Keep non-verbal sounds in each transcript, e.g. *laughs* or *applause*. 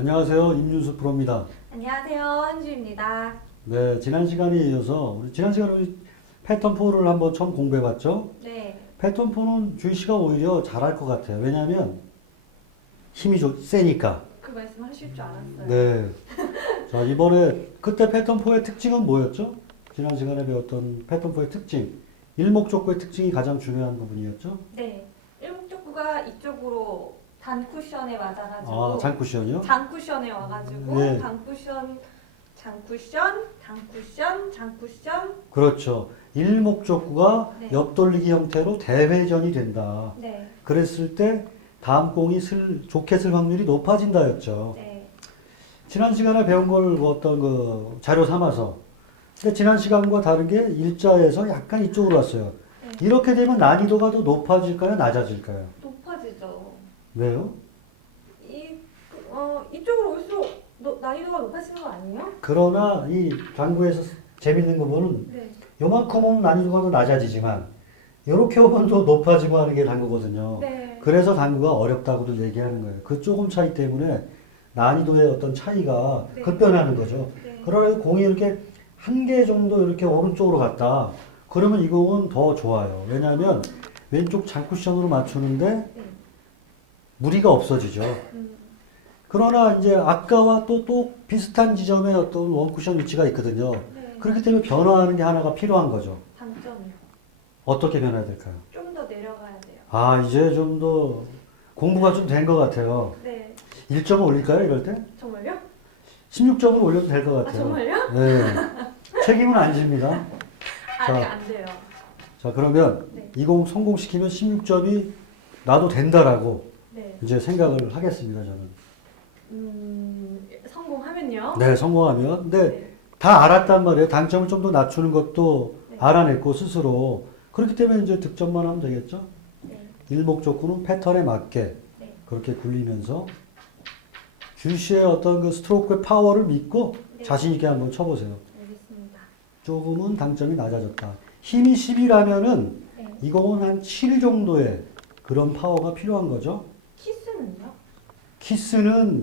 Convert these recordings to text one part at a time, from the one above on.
안녕하세요. 임윤수 프로입니다. 안녕하세요, 한주입니다. 네, 지난 시간에 이어서 우리 지난 시간에 우리 패턴 4를 한번 처음 공부해 봤죠. 네, 패턴 4는 주희 씨가 오히려 잘할 것 같아요. 왜냐하면 힘이 좀 세니까. 그 말씀 하실 줄 알았어요. 네. 자 이번에 그때 패턴 4의 특징은 뭐였죠? 지난 시간에 배웠던 패턴 4의 특징. 일목적구의 특징이 가장 중요한 부분이었죠. 네, 일목적구가 이쪽으로 단 쿠션에 맞아가지고 아, 장쿠션이요? 장 쿠션에 와가지고 네. 단 쿠션, 장 쿠션, 장 쿠션, 장 쿠션. 그렇죠. 일목적구가 네. 옆돌리기 형태로 대회전이 된다. 네, 그랬을 때 다음 공이 슬, 좋게 쓸 확률이 높아진다였죠. 네, 지난 시간에 배운 걸 어떤 그 자료 삼아서 근데 지난 시간과 다른 게 일자에서 약간 이쪽으로 왔어요. 네. 이렇게 되면 난이도가 더 높아질까요? 낮아질까요? 왜요? 이 어, 이쪽으로 올수록 노- 난이도가 높아지는 거 아니에요? 그러나 이 당구에서 재밌는 거 보면 네, 요만큼 오면 난이도가 더 낮아지지만 이렇게 오면 더 높아지고 하는 게 당구거든요. 네, 그래서 당구가 어렵다고도 얘기하는 거예요. 그 조금 차이 때문에 난이도의 어떤 차이가 네. 급변하는 거죠. 네, 그러나 공이 이렇게 한 개 정도 이렇게 오른쪽으로 갔다. 그러면 이 공은 더 좋아요. 왜냐하면 왼쪽 장쿠션으로 맞추는데 네. 무리가 없어지죠. 음, 그러나 이제 아까와 또, 또 비슷한 지점에 어떤 원쿠션 위치가 있거든요. 네. 그렇기 때문에 변화하는 게 하나가 필요한 거죠. 단점이요. 어떻게 변화해야 될까요? 좀 더 내려가야 돼요. 아, 이제 좀 더 공부가 좀 된 것 같아요. 네, 1점을 올릴까요, 이럴 때? 정말요? 16점을 올려도 될 것 아, 같아요. 정말요? 네. 책임은 안 집니다. 아직 자. 안 돼요. 자, 그러면 네. 이공 성공시키면 16점이 나도 된다라고 네. 이제 생각을 하겠습니다, 저는. 음, 성공하면요. 네, 성공하면. 근데 네. 다 알았단 말이에요. 당점을 좀 더 낮추는 것도 네. 알아냈고, 스스로. 그렇기 때문에 이제 득점만 하면 되겠죠? 네. 일목적구는 패턴에 맞게 네. 그렇게 굴리면서 주시의 어떤 그 스트로크의 파워를 믿고 네. 자신있게 한번 쳐보세요. 알겠습니다. 조금은 당점이 낮아졌다. 힘이 10이라면은 네. 이 공은 한7 정도의 그런 파워가 필요한 거죠. 키스는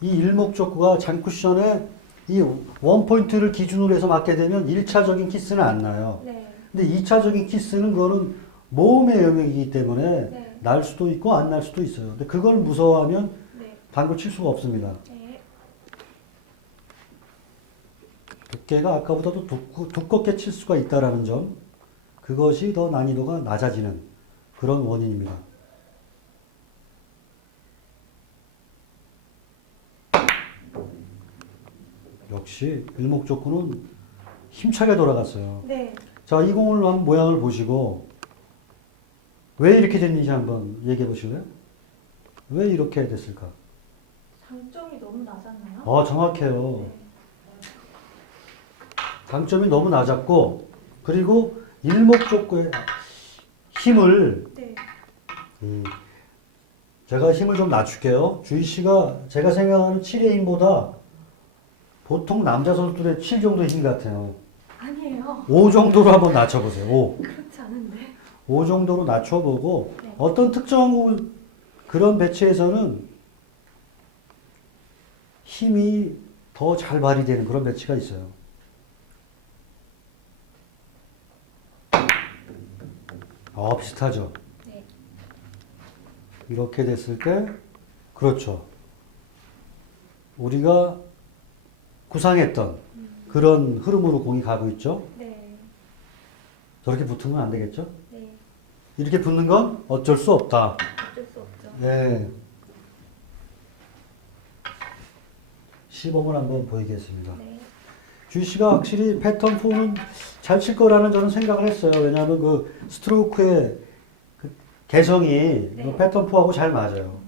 이 일목적구가 장쿠션에 이 원포인트를 기준으로 해서 맞게 되면 1차적인 키스는 안 나요. 네. 근데 2차적인 키스는 그거는 모험의 영역이기 때문에 네. 날 수도 있고 안 날 수도 있어요. 근데 그걸 무서워하면 네. 당구 칠 수가 없습니다. 네. 두께가 아까보다도 두꺼, 두껍게 칠 수가 있다라는 점. 그것이 더 난이도가 낮아지는 그런 원인입니다. 역시 일목적구는 힘차게 돌아갔어요. 네. 자, 이 공을 한번 모양을 보시고 왜 이렇게 됐는지 한번 얘기해 보실래요? 왜 이렇게 됐을까? 장점이 너무 낮았나요? 아, 정확해요. 네. 강점이 너무 낮았고 그리고 일목적구의 힘을 네. 음, 제가 힘을 좀 낮출게요. 주희 씨가 제가 생각하는 7의 힘보다 보통 남자 선수들의 7 정도의 힘 같아요. 아니에요. 5 정도로 한번 낮춰보세요. 5. 그렇지 않은데. 5 정도로 낮춰보고 네. 어떤 특정 그런 배치에서는 힘이 더 잘 발휘되는 그런 배치가 있어요. 아, 비슷하죠. 네. 이렇게 됐을 때, 그렇죠. 우리가 구상했던 그런 흐름으로 공이 가고 있죠. 네. 저렇게 붙으면 안 되겠죠. 네. 이렇게 붙는 건 어쩔 수 없다. 어쩔 수 없죠. 네. 시범을 한번 보이겠습니다. 네. 주희 씨가 확실히 패턴 4는 잘 칠 거라는 저는 생각을 했어요. 왜냐하면 그 스트로크의 그 개성이 네. 그 패턴 4하고 잘 맞아요.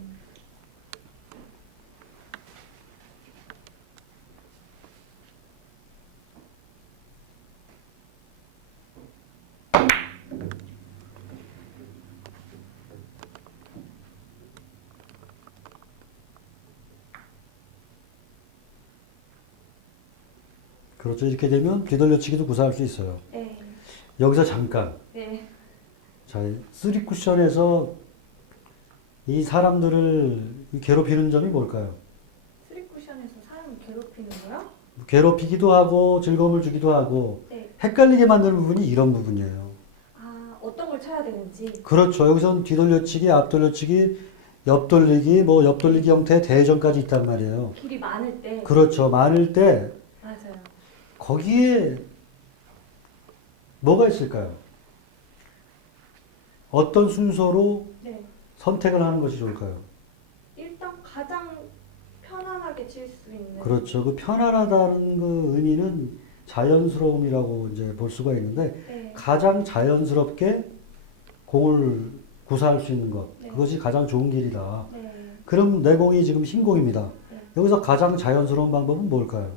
그렇죠. 이렇게 되면 뒤돌려치기도 구사할 수 있어요. 네. 여기서 잠깐. 네. 자, 쓰리 쿠션에서 이 사람들을 괴롭히는 점이 뭘까요? 거요? 괴롭히기도 하고 즐거움을 주기도 하고 네. 헷갈리게 만드는 부분이 이런 부분이에요. 아 어떤 걸 쳐야 되는지. 그렇죠. 여기서는 뒤돌려치기, 앞돌려치기, 옆돌리기, 뭐 옆돌리기 형태의 대전까지 있단 말이에요. 길이 많을 때. 그렇죠. 많을 때. 거기에 뭐가 있을까요? 어떤 순서로 네. 선택을 하는 것이 좋을까요? 일단 가장 편안하게 칠 수 있는. 그렇죠. 그 편안하다는 그 의미는 자연스러움이라고 이제 볼 수가 있는데 네. 가장 자연스럽게 공을 구사할 수 있는 것 네. 그것이 가장 좋은 길이다. 네. 그럼 내 공이 지금 흰 공입니다. 네. 여기서 가장 자연스러운 방법은 뭘까요?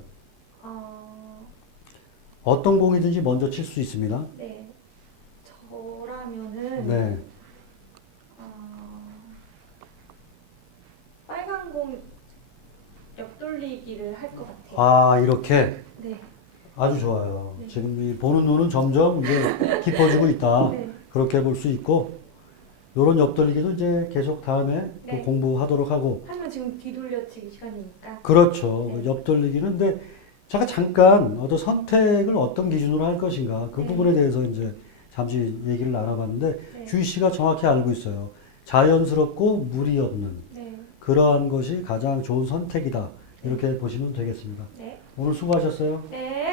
어, 어떤 공이든지 먼저 칠 수 있습니다. 네. 저라면은 네. 어, 빨간 공 옆돌리기를 할 것 같아요. 아 이렇게 네. 아주 좋아요. 네. 지금 이 보는 눈은 점점 이제 깊어지고 있다. *laughs* 네. 그렇게 볼 수 있고 이런 옆돌리기도 이제 계속 다음에 또 네. 공부하도록 하고 하면 지금 뒤돌려치기 시간이니까. 그렇죠. 네. 옆돌리기는 근데 제가 잠깐 어떤 선택을 어떤 기준으로 할 것인가 그 네. 부분에 대해서 이제 잠시 얘기를 나눠봤는데 네. 주희 씨가 정확히 알고 있어요. 자연스럽고 무리 없는 네. 그러한 것이 가장 좋은 선택이다. 이렇게 보시면 되겠습니다. 네. 오늘 수고하셨어요. 네.